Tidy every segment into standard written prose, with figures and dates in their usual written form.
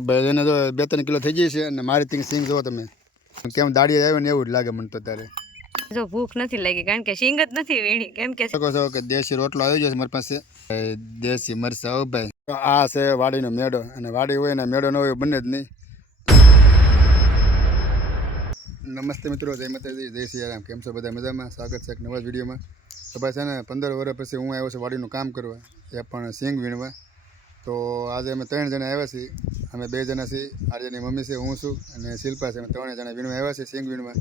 ભાઈ એને તો 2-3 કિલો થઈ જાય છે અને મારી તી સિંગ જોવો તમે કેમ દાડી આવ્યો ને એવું જ લાગે મને તો તારે જો ભૂખ નથી લાગી કારણ કે સિંગ જ નથી વીણી કેમ કે શકો છો કે દેશી રોટલો આવી ગયો છે મારી પાસે દેશી મરચા હો ભાઈ આ છે વાડીનો મેળો અને વાડી હોય ને મેળો ન હોય બંને જ નહીં. નમસ્તે મિત્રો, જય માતાજી, જય સિયારામ. કેમ છો બધા? મજામાં? સ્વાગત છે એક નવા વિડીયોમાં. તો ભાઈ છે ને 15 વર્ષ પછી હું આવ્યો છું વાડીનું કામ કરવા, એ પણ સિંગ વીણવા. તો આજે અમે 3 જણા આવ્યા છીએ. અમે 2 જણા છીએ, આર્યની મમ્મી છે, હું છું અને શિલ્પા છે. અમે 3 જણા વીણવા આવ્યા છીએ સિંગ વીણવા.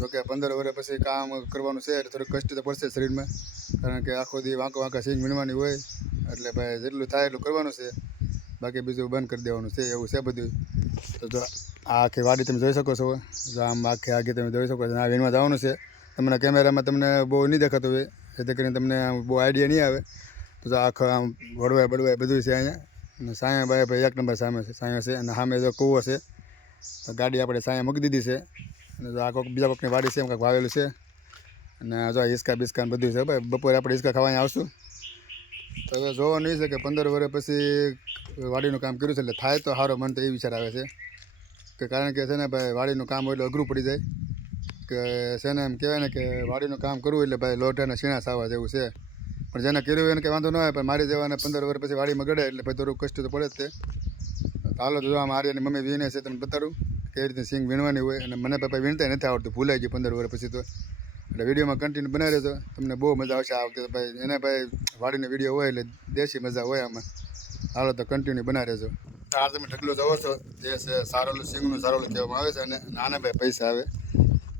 તો કે 15 વર્ષ પછી કામ કરવાનું છે એટલે થોડું કષ્ટ તો પડશે શરીરમાં, કારણ કે આખો દી વાંકા સિંગ વીણવાની હોય એટલે ભાઈ જેટલું થાય એટલું કરવાનું છે, બાકી બીજું બંધ કરી દેવાનું છે, એવું છે બધું. તો જો આ આખી વાડી તમે જોઈ શકો છો, જો આમ આખી તમે જોઈ શકો છો. આ વીણવા જવાનું છે. તમને કેમેરામાં તમને બહુ નહીં દેખાતું હોય, જેથી કરીને તમને બહુ આઈડિયા નહીં આવે. તો આખો આમ વડવાય બધું છે અહીંયા. અને સાયા ભાઈ 1 નંબર સામે છે, સાયા છે. અને સામે જો કૂવો છે, તો ગાડી આપણે સાયા મૂકી દીધી છે. અને જો આ બીજા કોઈકની વાડી છે, એમ કાંઈક વાવેલું છે. અને જો હિસકા બિસ્કા બધું છે ભાઈ. બપોરે આપણે હિસકા ખાવા અહીંયા આવશું. તો હવે જોવાનું એ છે કે 15 વર્ષ પછી વાડીનું કામ કર્યું છે એટલે થાય તો સારો, મને તો એ વિચાર આવે છે કે કારણ કે છે ને ભાઈ વાડીનું કામ હોય એટલે અઘરું પડી જાય. કે છે ને એમ કહેવાય ને કે વાડીનું કામ કરવું એટલે ભાઈ લોટાના શીણા સાવા જેવું છે. પણ જેને કર્યું હોય એને કંઈ વાંધો ન આવે, પણ મારી જવાને 15 વર્ષ પછી વાડીમાં ગળે એટલે ભાઈ થોડું કષ્ટ તો પડે જ તે. હાલો તો જો આમ આર્યની મમ્મી વીણે છે, તમને બતાડું કેવી રીતે સિંગ વીણવાની હોય. અને મને ભાઈ વીણતા નથી આવડતું, ભૂલાઈ ગયું 15 વર્ષ પછી. તો એટલે વિડીયોમાં કન્ટિન્યુ બનાવી રહેજો, તમને બહુ મજા આવશે આ વખતે. ભાઈ એને ભાઈ વાડીનો વિડીયો હોય એટલે દેશી મજા હોય આમાં. હાલો તો કન્ટિન્યુ બનાવી રહેજો. આ તમે ઢગલો જોવો છો, જે છે સારોલું સિંગનું સારોલું કહેવામાં આવે છે. અને આને ભાઈ પૈસા આવે,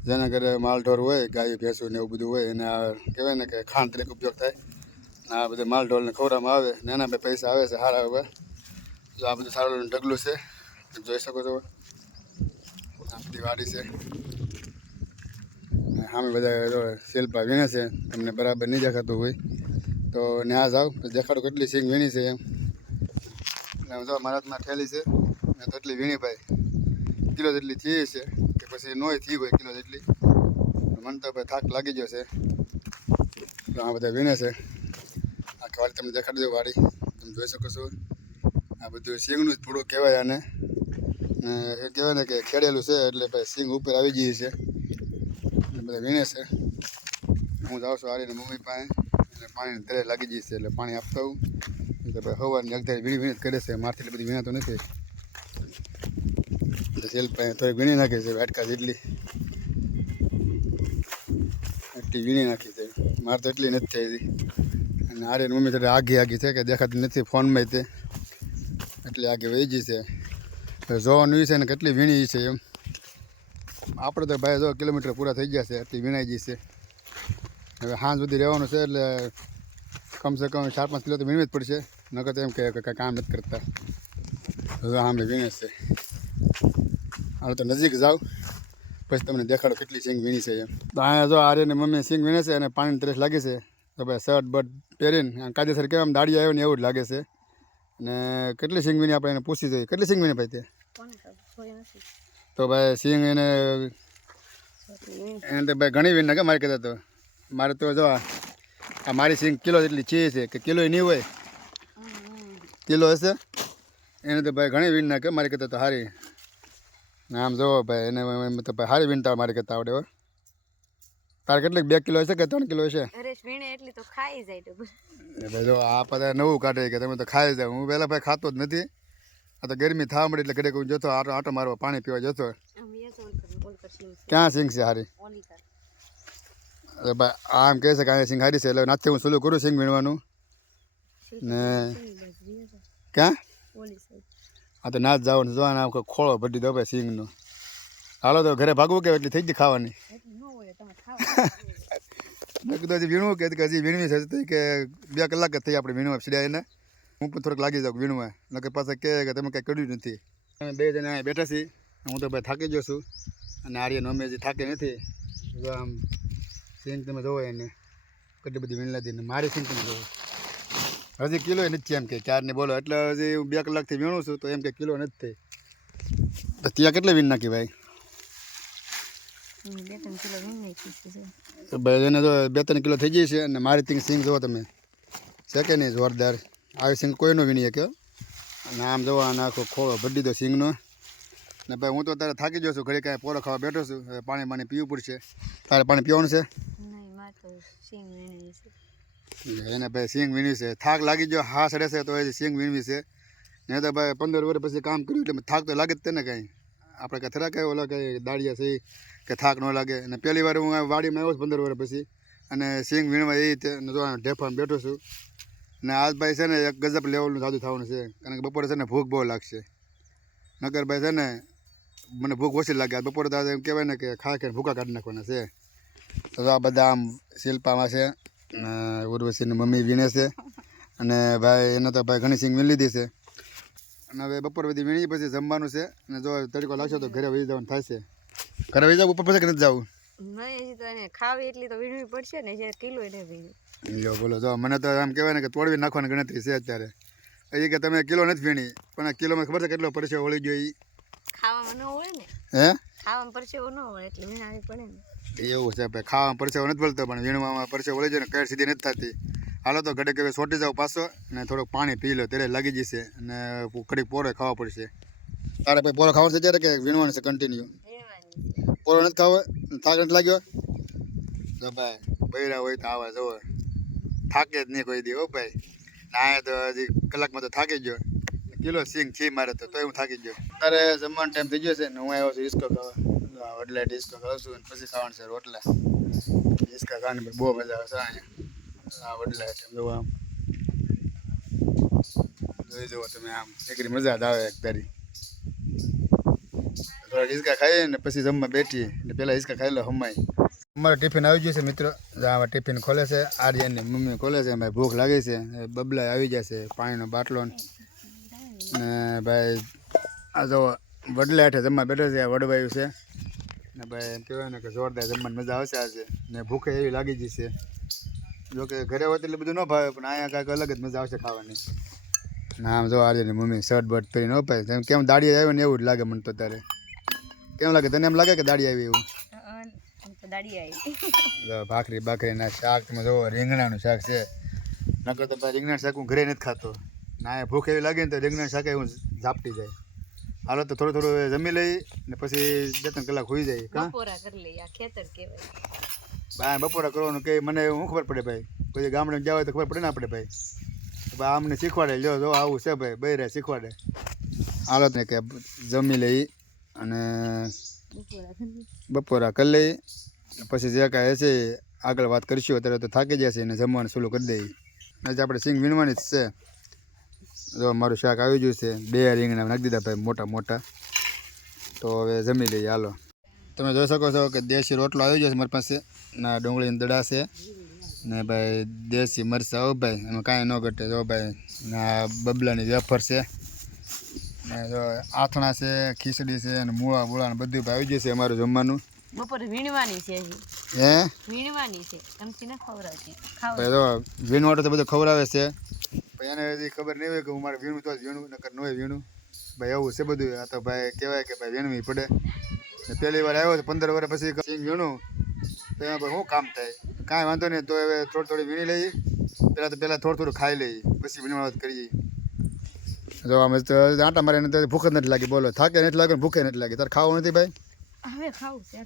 જેના ઘરે માલઢોર હોય, ગાય ભેંસું ને એવું બધું હોય, એને આ કહેવાય ને કે ખાંડ તરીકે ઉપયોગ થાય. આ બધા માલઢોરને ખવડાવવામાં આવે ને એના ભાઈ પૈસા આવે છે સારા. હવે જો આ બધું સારોલું ઢગલું છે, તમે જોઈ શકો છો. આ બધી વાડી છે. સામે બધા શિલ્પા વીણે છે, તમને બરાબર નહીં દેખાતું હોય તો ત્યાં જાઓ તો દેખાડો કેટલી સિંગ વીણી છે એમ. એટલે જો મારા હાથમાં ઠેલી છે, મેં તો એટલી વીણી ભાઈ. કિલો જેટલી થઈ છે કે પછી નોય થઈ હોય કિલો જેટલી. મને તો ભાઈ થાક લાગી ગયો છે. તો આ બધા વીણે છે. આખી વાડી તમને દેખાડી દઉં વાડી, તમે જોઈ શકો છો. આ બધું સિંગનું જ થોડું કહેવાય આને. એ કહેવાય ને કે ખેડેલું છે એટલે ભાઈ સિંગ ઉપર આવી ગઈ છે. બધા વીણે છે. હું જાઉં છું આરીને મમ્મી પાસે, અને પાણીની તરે લાગી જઈ છે એટલે પાણી આપતા હોઉં. એટલે ભાઈ સવારની અગધારી વીણી જ કરે છે, મારથી એટલે બધી વીણાતો નથી. એટલે શિલ્પા થોડીક વીણી નાખી છે, વાટકા જેટલી એટલી વીણી નાખી છે. મારે તો એટલી નથી થઈ. અને આરીને મમ્મી થોડી આગી છે કે દેખાતી નથી ફોનમાં, તે એટલી આગી વહી ગઈ છે. જોવાનું છે ને કેટલી વીણી છે એમ. આપણે તો ભાઈ જો કિલોમીટર પૂરા થઈ ગયા છે, એટલી વીણાઈ ગઈ છે. હવે સાંજ સુધી રહેવાનું છે એટલે કમસે કમ 4-5 કિલો તો વીણવી જ પડશે, નકર તો એમ કહે કે કામ નથી કરતા. હવે આમે વીણે છે. હાલ તો નજીક જાઓ પછી તમને દેખાડો કેટલી સિંગ વીણી છે એમ. તો અહીંયા જો આર્યની મમ્મી સિંગ વીણે છે અને પાણીની તરસ લાગી છે. તો ભાઈ શર્ટ બટ પહેરીને કાયદેસર કેમ આમ દાડી આવ્યો ને એવું જ લાગે છે. અને કેટલી સિંગ વીણી આપણે એને પૂછી જોઈએ, કેટલી સિંગ વીણી ભાઈ તે? તો ભાઈ સિંગ એને તો ભાઈ ઘણી વીણ નાખે મારે કહેતા. તો મારે તો જો આ મારી સિંગ કિલો જેટલી છે કે કિલો નહીં હોય, કિલો હશે એને તો ભાઈ ઘણી વીણ નાખે મારે કહેતા. તો સારી આમ જોવો ભાઈ, એને તો ભાઈ સારી વીણતા મારે કહેતા આવડે. હોય તારે કેટલીક 2 કિલો હશે કે 3 કિલો હશે? ભાઈ જો આ બધા નવું કાઢે કે તમે તો ખાઈ જાઓ. હું પહેલાં ભાઈ ખાતો જ નથી. આ તો ગરમી થવા મળી એટલે ઘરે જતો આટો મારવા, પાણી પીવા જતો. ક્યાં સિંગ છે સારી? ભાઈ આમ કહે છે કે અહીંયા સિંગ હારી છે એટલે નાથી હું સુલું કરું સિંગ વીણવાનું. ને ક્યાં આ તો ના જ જવાનું જોવાના, આમ ખોળો ભરી દો ભાઈ સિંગનો. હાલો તો ઘરે ભાગવું કે એટલી થઈ ગઈ ખાવાની? મેં કીધું હજી વીણવું કે હજી વીણવી છે કે 2 કલાક જ થઈ આપણે વીણવા સીડાઈને. હું પણ થોડુંક લાગી જાઉં વીણવા, નકર પાછા કહે કે તમે કંઈ કર્યું નથી. અમે 2 જણા અહીંયા બેઠા છીએ. હું તો ભાઈ થાકી ગયો છું અને આર્યનો અમે હજી થાકી નથી. જો આમ સિંગ તમે જોવો એને કેટલી બધી વીણ લાદી. મારી સિંગ તમે જોવો હજી કિલો નથી એમ કે 4 ને બોલો એટલે હજી 2 કલાકથી વીણું છું તો એમ કે કિલો નથી થઈ. તો ત્યાં કેટલી વીણ નાખી ભાઈ? ભાઈ એને તો 2-3 કિલો થઈ જાય છે. અને મારી સિંગ જોવો તમે છે કે નહીં જોરદાર. આવી સિંગ કોઈનો વીણીએ કે અને આમ જોવા અને આખો ખોળો ભરી દીધો સિંગનો. ને ભાઈ હું તો તારે થાકી ગયો છું, ઘડી કાંઈ પોરો ખાવા બેઠો છું. હવે પાણી પીવું પડશે. તારે પાણી પીવાનું છે? એને ભાઈ સિંગ વીણવી છે. થાક લાગી ગયો, હા સડે છે તો એ સિંગ વીણવી છે. ને તો ભાઈ 15 વર્ષ પછી કામ કર્યું એટલે થાક તો લાગે જ તેને કાંઈ. આપણે કાંઈ થરા કાંઈ ઓલા કાંઈ દાડિયા છે કે થાક ન લાગે. અને પહેલી વાર હું વાડીમાં આવ્યો છું 15 વર્ષ પછી, અને સિંગ વીણવા એ રીતે જો ઢેફામાં બેઠો છું. ને આજ ભાઈ છે ને એક ગજબ લેવલનું સાદું થવાનું છે, કારણ કે બપોરે છે ને ભૂખ બહુ લાગશે. નકર ભાઈ છે ને મને ભૂખ ઓછી લાગે. આ બપોરે તો એમ કહેવાય ને કે ખાઈને ભૂખા કાઢી નાખવાના છે. તો આ બધા આમ શિલ્પામાં છે, ઉર્વશીની મમ્મી વીણે છે, અને ભાઈ એને તો ભાઈ ઘણી સિંગ વીણી લીધી છે. અને હવે બપોર બધી વીણી પછી જમવાનું છે. અને જો તડકો લાગશે તો ઘરે વહી જવાનું થાય છે. ઘરે વહી જવું ઉપર પછી કે નથી જવું? ખાવી એટલી તો વીણવી પડશે ને, જે કિલો ને વીણી. લ્યો બોલો, જો મને તો આમ કહેવાય ને કે તોડવી નાખવાની ગણતરી છે અત્યારે. એ કે તમે કિલો નથી વીણી, પણ આ કિલોમાં ખબર છે કેટલો પરસેવો વળી ગયો? એ ખાવામાં ન હોય ને, હે ખાવામાં પરસેવો ન હોય એટલે વીણાવી પડે ને. એવું છે ભાઈ, ખાવામાં પરસેવો નથી વળતો પણ વીણવામાં પરસેવો વળી જાય ને કઈ સીધી નથી થતી. હાલો તો ઘડે કે સોટી જાવ પાછો અને થોડુંક પાણી પી લો, ત્યારે લાગી જશે. અને ઘડીક પોરો ખાવા પડશે. તારે ભાઈ પોરો ખાવાનો છે ત્યારે કે વીણવાનું છે કન્ટિન્યુ? પોરો નથી ખાવો, થાક નથી લાગ્યો? તો ભાઈ બૈરા હોય તો આવા જવો, થાકે જ નહીં કોઈ દી. હો ભાઈ, ના તો હજી કલાકમાં તો થાકી ગયો. કિલો સિંગ છી મારે તો તોય હું થાકી ગયો. તારે જમવાનો ટાઈમ થઈ ગયો છે ને હું આવ્યો છું હિસકો ખાવા. વડલા હિસકો ખાઉં છું અને પછી ખાવાનું છે રોટલા. હિસકા ખાવાની બહુ મજા આવે છે અહીંયા. વડલા ટાઈમ જોવા આમ જોઈ જુઓ તમે, આમ એકરી મજા જ આવે એક તારી. થોડા હિસકા ખાઈએ ને પછી જમવા બેઠીએ ને પહેલાં હિસકા ખાઈ લો હમાય. અમારે ટિફિન આવી ગયું છે મિત્રો. આમાં ટિફિન ખોલે છે, આર્યનની મમ્મી ખોલે છે. ભાઈ ભૂખ લાગી છે, બબલા આવી જશે, પાણીનો બાટલો ને ભાઈ આ જો વડલા હેઠે જમવા બેઠો છે. આ વડવાયું છે ને ભાઈ એમ કહેવાય ને કે જોરદાર જમવાની મજા આવશે આજે. ને ભૂખે એવી લાગી જશે. જોકે ઘરે હોય એટલે બધું ન ભાવે, પણ અહીંયા કાંઈક અલગ જ મજા આવશે ખાવાની. ના આમ જો આર્યની મમ્મી શર્ટ બર્ટ પહેરીને હો ભાઈ, કેમ દાડી આવ્યો ને એવું જ લાગે મને તો. તારે કેમ લાગે? તને એમ લાગે કે દાડી આવી એવું? ભાખરી બાખરીના શાક તમે જોવો, રીંગણાનું શાક છે. નકર તો ભાઈ રીંગણાનું શાક હું ઘરે નથી ખાતો. ના ભૂખ એવી લાગે ને તો રીંગણાનું શાક હું ઝાપટી જાય. હાલો તો થોડું થોડું જમી લઈ ને પછી 2-3 કલાક હોઈ જાય. બપોરા કરી લઈએ, આ ખેતર કહેવાય. ભાઈ બપોરા કરવાનું કે મને શું ખબર પડે ભાઈ? કોઈ ગામડે જવા હોય તો ખબર પડે ને આપણે ભાઈ. ભાઈ અમને શીખવાડે, લ્યો જો આવું છે ભાઈ, બૈરા શીખવાડે. હાલો ને કે જમી લઈ અને બપોરા કરી લઈ, પછી જે કાંઈ હશે આગળ વાત કરીશું. અત્યારે તો થાકી જશે અને જમવાનું ચાલુ કરી દઈએ. આજે આપણે સિંગ વીણવાની જ છે. જો મારું શાક આવી ગયું છે, 2 રીંગણા નાખી દીધા ભાઈ મોટા મોટા. તો હવે જમી લઈએ હાલો. તમે જોઈ શકો છો કે દેશી રોટલો આવી ગયો છે મારી પાસે. ના ડુંગળીની દડા છે ને ભાઈ દેશી મરચાં. હો ભાઈ એમાં કાંઈ ન ઘટે. જો ભાઈ ના બબલાની વેફર છે ને જો આથણા છે, ખીચડી છે અને મૂળા બુળા બધું ભાઈ આવી જશે અમારું જમવાનું. બપોરે વીણવાની છે, હજી હે વીણવાની છે, ચમચી ના ખવડાવતી. ભાઈ જો વીણવાટો તો બધું ખવડાવે છે. ભાઈ એને હજી ખબર નહીં હોય કે હું મારે વીણું તો જ વીણું, નકર ન હોય વીણું. ભાઈ એવું છે બધું. આ તો ભાઈ કહેવાય કે ભાઈ વીણવી પડે. પહેલી વાર આવ્યો તો 15 વર્ષ પછી સિંગ વીણું તો એમાં ભાઈ શું કામ થાય? કાંઈ વાંધો નહીં, તો હવે થોડી વીણી લઈએ. પહેલાં થોડું ખાઈ લઈએ, પછી વીણવા વાત કરીએ. જો આમ તો આટા મારે તો ભૂખ જ નથી લાગી. બોલો, થાકે નથી લાગે, ભૂખે નથી લાગી. તારે ખાવું નથી ભાઈ? હવે ખાવું છે.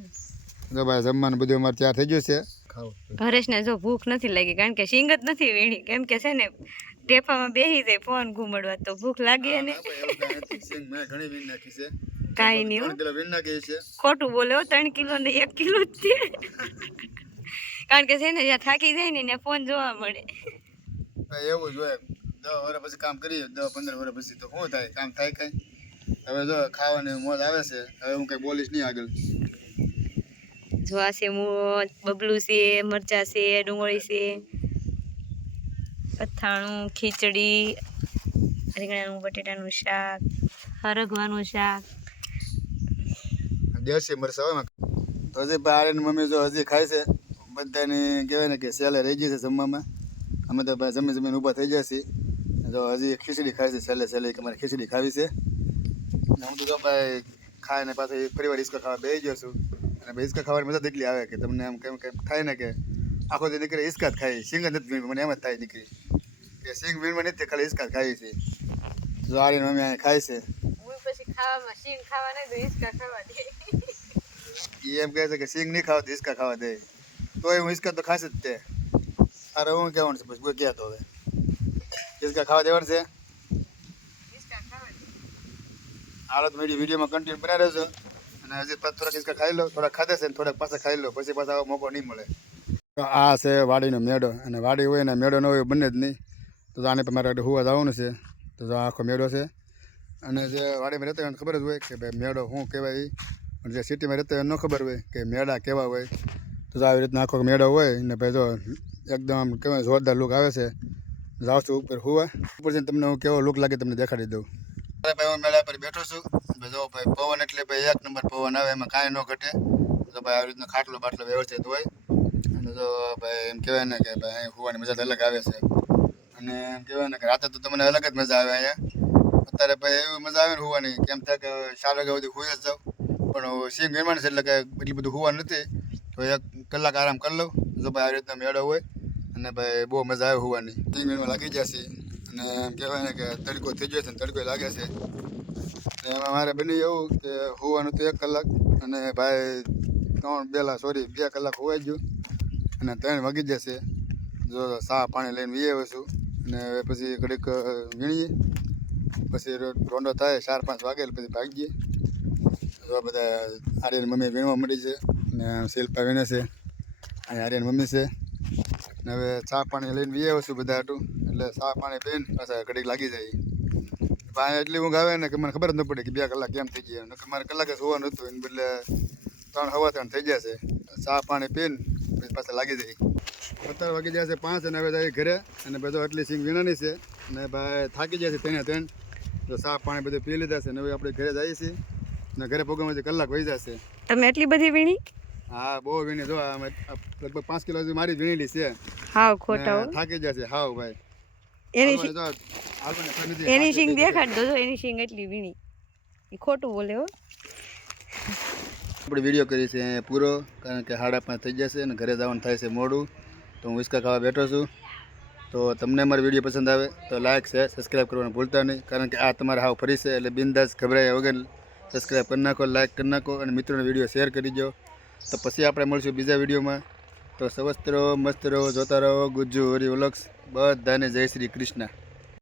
જો ભાઈ જમવાનું બધું અમારે તૈયાર થઈ ગયું છે. હરેશને જો ભૂખ નથી લાગી, કારણ કે સિંગ જ નથી વીણી. કેમ કે છે ને ટેપામાં બેસી જાય ફોન ઘુમડવા, તો ભૂખ લાગી. અને કાંઈ નહીં, ખોટું બોલે. 3 કિલો ને 1 કિલો જ છે. કારણ કે છે ને જ્યાં થાકી જાય ને ત્યાં ફોન જોવા મળે. એવું જ હોય. 10 વર્ષ પછી કામ કરીએ, 10-15 વર્ષ પછી તો શું થાય? કામ થાય કાંઈ? હવે જો ખાવાની મોજ આવે છે. હવે હું કંઈ બોલીશ નહીં આગળ. જો આ છે મોજ, બબલું છે, મરચાં છે, ડુંગળી છે, અથાણું, ખીચડી, રીંગણાનું બટેટાનું શાક, હરગવાનું શાક, દેશી મરચાં હોય. તો હજી ભાઈ આર્યની મમ્મી જો હજી ખાય છે. બધાની કહેવાય ને કે સેલે રહી ગઈ છે જમવામાં. અમે તો ભાઈ જમીને ઊભા થઈ જશે. જો હજી ખીચડી ખાય છે છેલ્લે કે મારે ખીચડી ખાવી છે. અને હું તો ભાઈ ખાઈને પાછો ફરીવાર હિસકો ખાવા બેસી ગયો છું. અને ભાઈ હિસકા ખાવાની મજા એટલી આવે કે તમને એમ કેમ થાય ને કે આખો દી દીકરી હિસકા જ ખાઈ, સિંગ જ નથી વીણવી. મને એમ જ થાય દીકરી કે સિંગ વીણવા નથી, ખાલી હિસકા જ ખાવી છે. જો આરીને મમ્મી અહીં ખાય છે હું પછી ખાવામાં શીંગ ખાવા નહીં તો હિંચકા ખાવા દે એ એમ કહે છે કે સિંગ નહીં ખાવા હિસકા ખાવા દે તોય હું હિસકા તો ખાશે જ તે અરે હું કહેવાનું છે પછી કોઈ કહેતો હવે હિસકા ખાવા દેવાનું છે હિંચકા ખાવા દે હાલત વિડીયોમાં કન્ટિન્યુ બનાવી રહેજો અને હજી પાછા થોડાક હિસકા ખાઈ લો થોડાક ખાધે છે ને થોડાક પાછા ખાઈ લો પછી પાછા આવો મોકો નહીં મળે તો આ છે વાડીનો મેળો અને વાડી હોય ને મેળો ન હોય બંને જ નહીં તો આને પણ મારે હુવા જવાનું છે તો આખો મેળો છે અને જે વાડીમાં રહેતા હોય ખબર જ હોય કે ભાઈ મેળો શું કહેવાય અને જે સિટીમાં રહેતા હોય ન ખબર હોય કે મેળા કેવા હોય તો આવી રીતના આખો મેળો હોય ને ભાઈ જો એકદમ આમ કહેવાય જોરદાર લુક આવે છે જાઉં છું ઉપર હુવા ઉપર જઈને તમને હું કેવો લુક લાગે તમને દેખાડી દઉં ભાઈ હું મેળા પર બેઠો છું જો ભાઈ પવન એટલે ભાઈ એક નંબર પવન આવે એમાં કાંઈ ન ઘટે તો ભાઈ આવી રીતના ખાટલો બાટલો વ્યવસ્થિત હોય અને જો ભાઈ એમ કહેવાય ને કે ભાઈ અહીં હોવાની મજા અલગ આવે છે અને એમ કહેવાય ને કે રાતે તો તમને અલગ જ મજા આવે અહીંયા અત્યારે ભાઈ એવી મજા આવે ને હોવાની કેમ થાય કે 4 વાગ્યા સુધી હોઈ જ જાઉં પણ સિંગ નિર્માણ છે એટલે કે એટલી બધું હોવા નથી તો 1 કલાક આરામ કરી લઉં જો ભાઈ આવી રીતના મેળો હોય અને ભાઈ બહુ મજા આવે હોવાની સિંગ નિર્માણ લાગી જશે અને એમ કહેવાય ને કે તડકો થઈ ગયો છે ને તડકો લાગે છે એમાં મારે બની એવું કે હોવાનું તો 1 કલાક અને ભાઈ 2 કલાક હોવાઈ ગયું અને 3 વાગી જશે જો ચા પાણી લઈને વી આવ્યો છું અને પછી ઘડીક વીણીએ પછી રોંડો થાય 4-5 વાગે પછી ભાગીએ જો બધા આર્યન મમ્મી વીણવા મળી છે ને શિલ્પા વીણે છે અહીંયા આર્યન મમ્મી છે ને હવે ચા પાણી લઈને વી આવ્યો છું બધા હાટું એટલે ચા પાણી પીને પાછા ઘડીક લાગી જાય ભાઈ એટલી ઊંઘ આવે ને કે મને ખબર જ ન પડે કે 2 કલાક કેમ થઈ ગયા નકર મારે કલાક જ હોવાનું હતું એને બદલે 3 થઈ જશે ચા પાણી પીને પછી પાછા લાગી જાય 17 વાગી જશે 5 અને હવે જાય ઘરે અને બધો આટલી સિંગ વીણાની છે અને ભાઈ થાકી જશે 3 તો ચા પાણી બધું પી લીધા છે ને હવે આપણે ઘરે જઈએ છીએ ને ઘરે પગમાં કલાક વહી જશે તમે એટલી બધી વીણી હા બહુ વીણી જો લગભગ 5 કિલો સુધી મારી વીણેલી છે હાવ ખોટા હો. થાકી જશે હાવ ભાઈ એની સિંગ દેખાડ દો એની સિંગ એટલી વીણી એ ખોટું બોલે હો આપણે વિડીયો કરી છે પૂરો કારણ કે 5:30 થઈ જશે અને ઘરે જવાનું થાય છે મોડું તો હું હિસકા ખાવા બેઠો છું તો તમને અમારો વિડીયો પસંદ આવે તો લાઈક શેર સબસ્ક્રાઈબ કરવાનું ભૂલતા નહીં કારણ કે આ તમારે હાવ ફરી છે એટલે બિંદાસ ગભરાયા વગર સબસ્ક્રાઈબ કરી નાખો લાઈક કરી નાખો અને મિત્રોને વિડીયો શેર કરી દો તો પછી આપણે મળશું બીજા વિડીયોમાં તો સ્વસ્થ રહો મસ્ત રહો જોતા રહો ગુજ્જુ હરી વ્લોગ્સ બધાને જય શ્રી કૃષ્ણ.